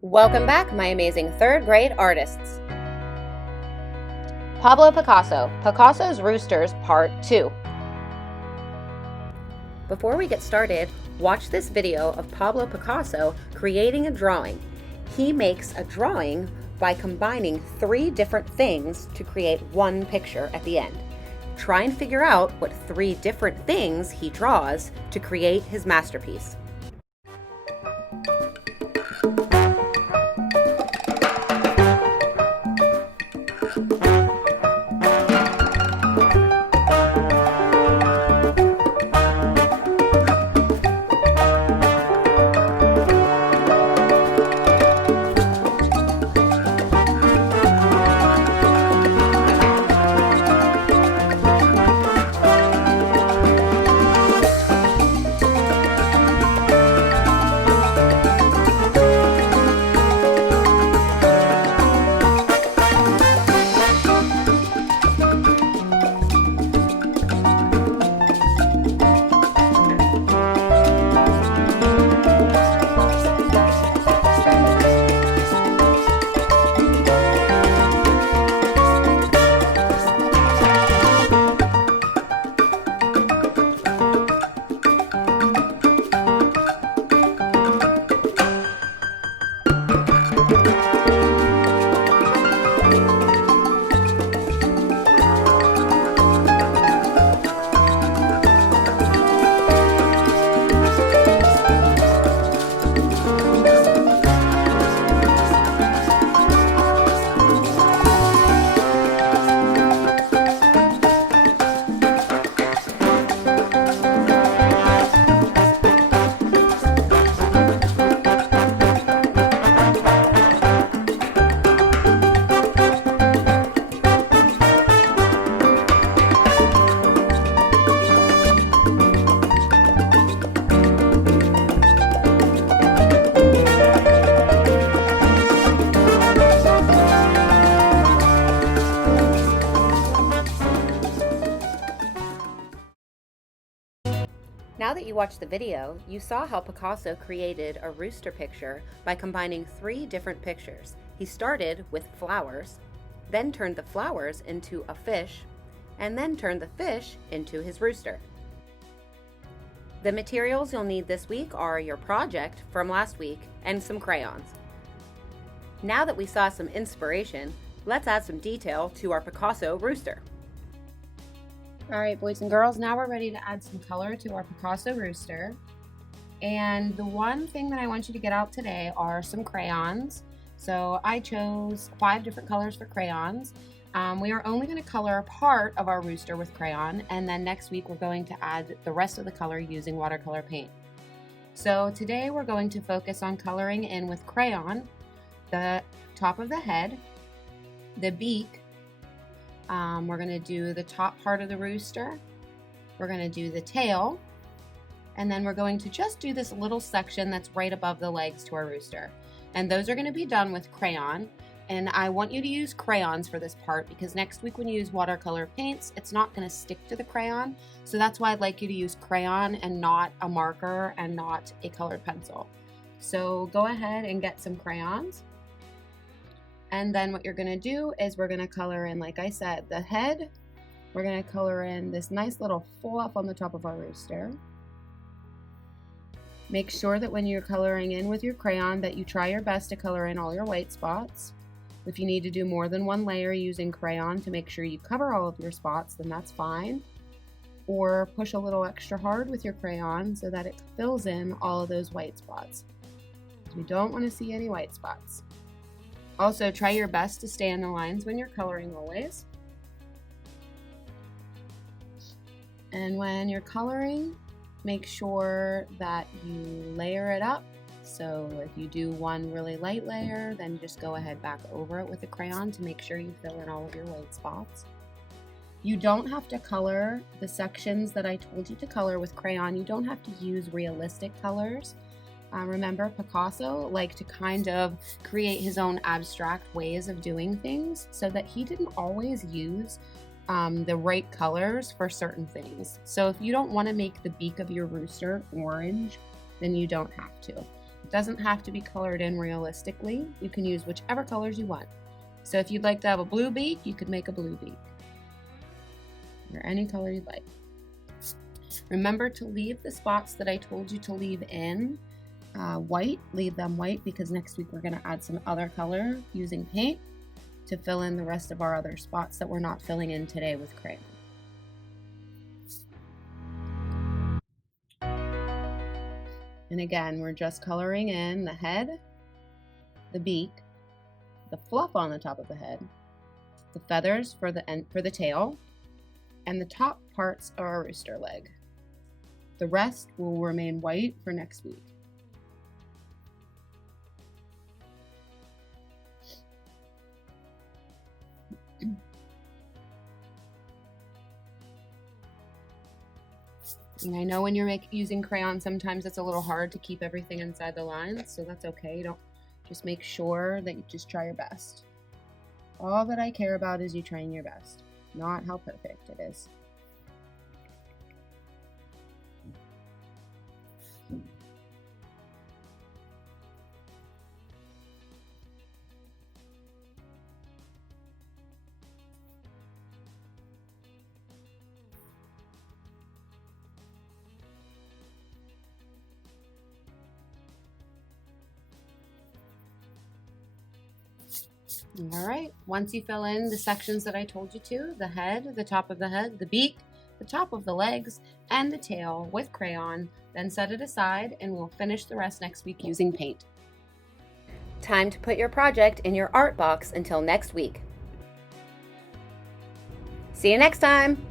Welcome back, my amazing third grade artists. Pablo Picasso, Picasso's Roosters, Part 2. Before we get started, watch this video of Pablo Picasso creating a drawing. He makes a drawing by combining 3 different things to create one picture at the end. Try and figure out what 3 different things he draws to create his masterpiece. Now that you watched the video, you saw how Picasso created a rooster picture by combining 3 different pictures. He started with flowers, then turned the flowers into a fish, and then turned the fish into his rooster. The materials you'll need this week are your project from last week and some crayons. Now that we saw some inspiration, let's add some detail to our Picasso rooster. All right, boys and girls, now we're ready to add some color to our Picasso rooster. And the one thing that I want you to get out today are some crayons. So I chose 5 different colors for crayons. We are only going to color a part of our rooster with crayon, and then next week we're going to add the rest of the color using watercolor paint. So today we're going to focus on coloring in with crayon the top of the head, the beak. We're going to do the top part of the rooster, we're going to do the tail, and then we're going to just do this little section that's right above the legs to our rooster. And those are going to be done with crayon. And I want you to use crayons for this part because next week when you use watercolor paints, it's not going to stick to the crayon. So that's why I'd like you to use crayon and not a marker and not a colored pencil. So go ahead and get some crayons. And then what you're going to do is we're going to color in, like I said, the head. We're going to color in this nice little fluff on the top of our rooster. Make sure that when you're coloring in with your crayon that you try your best to color in all your white spots. If you need to do more than one layer using crayon to make sure you cover all of your spots, then that's fine. Or push a little extra hard with your crayon so that it fills in all of those white spots. We don't want to see any white spots. Also, try your best to stay in the lines when you're coloring always. And when you're coloring, make sure that you layer it up. So if you do one really light layer, then just go ahead back over it with a crayon to make sure you fill in all of your white spots. You don't have to color the sections that I told you to color with crayon. You don't have to use realistic colors. Remember, Picasso liked to kind of create his own abstract ways of doing things so that he didn't always use the right colors for certain things. So if you don't want to make the beak of your rooster orange, then you don't have to. It doesn't have to be colored in realistically. You can use whichever colors you want. So if you'd like to have a blue beak, you could make a blue beak, or any color you'd like. Remember to leave the spots that I told you to leave in white. Leave them white because next week we're going to add some other color using paint to fill in the rest of our other spots that we're not filling in today with crayon. And again, we're just coloring in the head, the beak, the fluff on the top of the head, the feathers for the tail, and the top parts of our rooster leg. The rest will remain white for next week. And I know when you're using crayon, sometimes it's a little hard to keep everything inside the lines, so that's okay. Just make sure that you just try your best. All that I care about is you trying your best, not how perfect it is. All right, once you fill in the sections that I told you to, the head, the top of the head, the beak, the top of the legs, and the tail with crayon, then set it aside and we'll finish the rest next week using paint. Time to put your project in your art box until next week. See you next time!